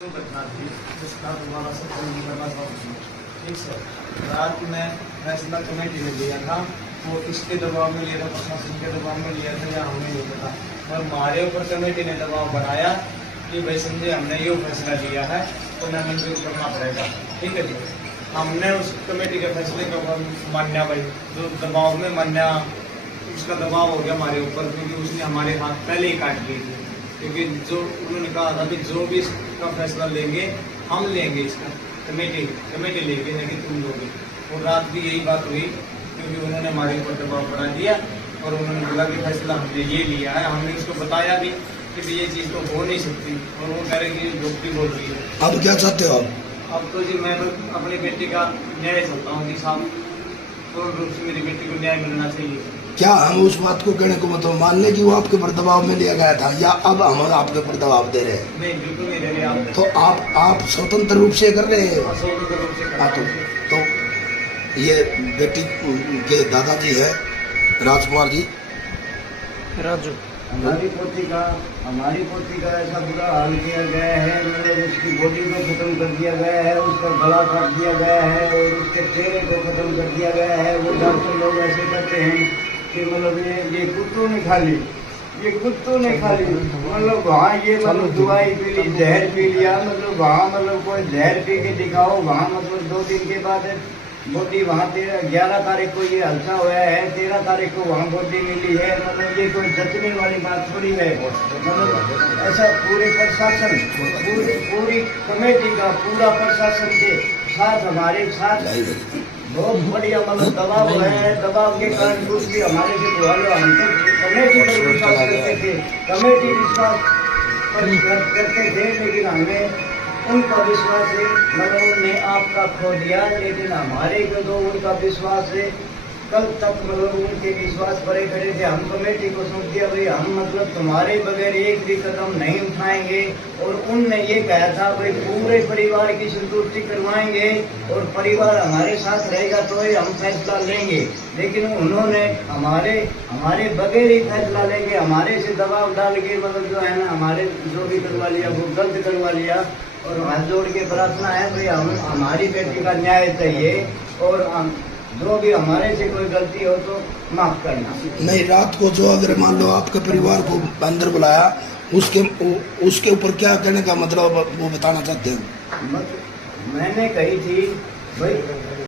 घटना थी उसका दोबारा से फोन करना था उसमें। ठीक सर, रात में फैसला कमेटी ने लिया था, वो इसके दबाव में लिया था, प्रशासन के दबाव में लिया था या हमें नहीं पता, और हमारे ऊपर कमेटी ने दबाव बनाया कि भाई समझे हमने ये फैसला लिया है तो हमें मंजूर करना पड़ेगा। ठीक है जी, हमने उस कमेटी के फैसले को मान्या भाई, जो दबाव में मान्या उसका दबाव हो गया हमारे ऊपर, क्योंकि उसने हमारे हाथ पहले ही काट लिए थे। क्योंकि जो उन्होंने कहा था कि जो भी इसका फैसला लेंगे हम लेंगे, इसका कमेटी लेंगे नहीं कि तुम लोगे। और रात भी यही बात हुई, क्योंकि उन्होंने हमारे ऊपर दबाव बढ़ा दिया और उन्होंने बोला कि फैसला हमने ये लिया है। हमने उसको बताया भी कि ये चीज़ तो हो नहीं सकती, और वो कह रहे कि झूठी बोल रही है। अब क्या चाहते हो आप? अब तो जी मैं तो अपनी बेटी का न्याय चाहता हूँ जी साहब, पूर्ण रूप से मेरी बेटी को न्याय मिलना चाहिए। क्या हम उस बात को कहने को मतलब मान लें कि वो आपके ऊपर दबाव में लिया गया था, या अब हम आपके ऊपर दबाव दे रहे हैं? नहीं, बिल्कुल नहीं दे रहे आप। तो आप स्वतंत्र रूप से कर रहे हैं? स्वतंत्र रूप से हाँ, तो ये बेटी के दादाजी है राजकुमार जी, राजू, हमारी पोती का ऐसा बुरा हाल किया गया है, मतलब उसकी बॉडी को खत्म कर दिया गया है, उसका गला काट दिया गया है और उसके चेहरे को खत्म कर दिया गया है। वो डॉक्टर लोग ऐसे कहते हैं कि मतलब ये कुत्तों ने खा ली, ये कुत्तों ने खा ली, मतलब वहाँ ये मतलब दवाई पी ली, जहर पी लिया, मतलब वहाँ मतलब कोई जहर पी के दिखाओ, वहाँ मतलब 2 दिन के बाद बॉडी वहाँ 11 तारीख को ये हल्का हुआ है, 13 तारीख को वहाँ बॉडी मिली है। मतलब ये कोई जचने वाली बात थोड़ी है। मतलब ऐसा पूरे प्रशासन, पूरी कमेटी का पूरा प्रशासन के साथ हमारे साथ बहुत बढ़िया मतलब दबाव है। दबाव के कारण कुछ भी हमारे से बोलो, हम तो कमेटी पर विश्वास करते थे, कमेटी विश्वास करते थे, लेकिन हमें उनका विश्वास है, मतलब उन्होंने आपका खो दिया, लेकिन हमारे को तो उनका विश्वास है। कल तक मतलब उनके विश्वास परे खड़े थे, हम कमेटी को सोच दिया भाई हम मतलब तुम्हारे बगैर एक भी कदम नहीं उठाएंगे, और उनने ये कहा था भाई पूरे परिवार की संतुष्टि करवाएंगे और परिवार हमारे साथ रहेगा तो ही हम फैसला लेंगे। लेकिन उन्होंने हमारे बगैर ही फैसला लेंगे, हमारे से दबाव डाल के मतलब जो है ना हमारे जो भी करवा लिया वो गलत करवा लिया। और हाथ जोड़ के प्रार्थना है भाई हमारी बेटी का न्याय चाहिए, और जो भी हमारे से कोई गलती हो तो माफ करना। नहीं, रात को जो अगर मान लो आपके परिवार को अंदर बुलाया, उसके ऊपर क्या कहने का मतलब वो बताना चाहते हैं? मैंने कही थी भाई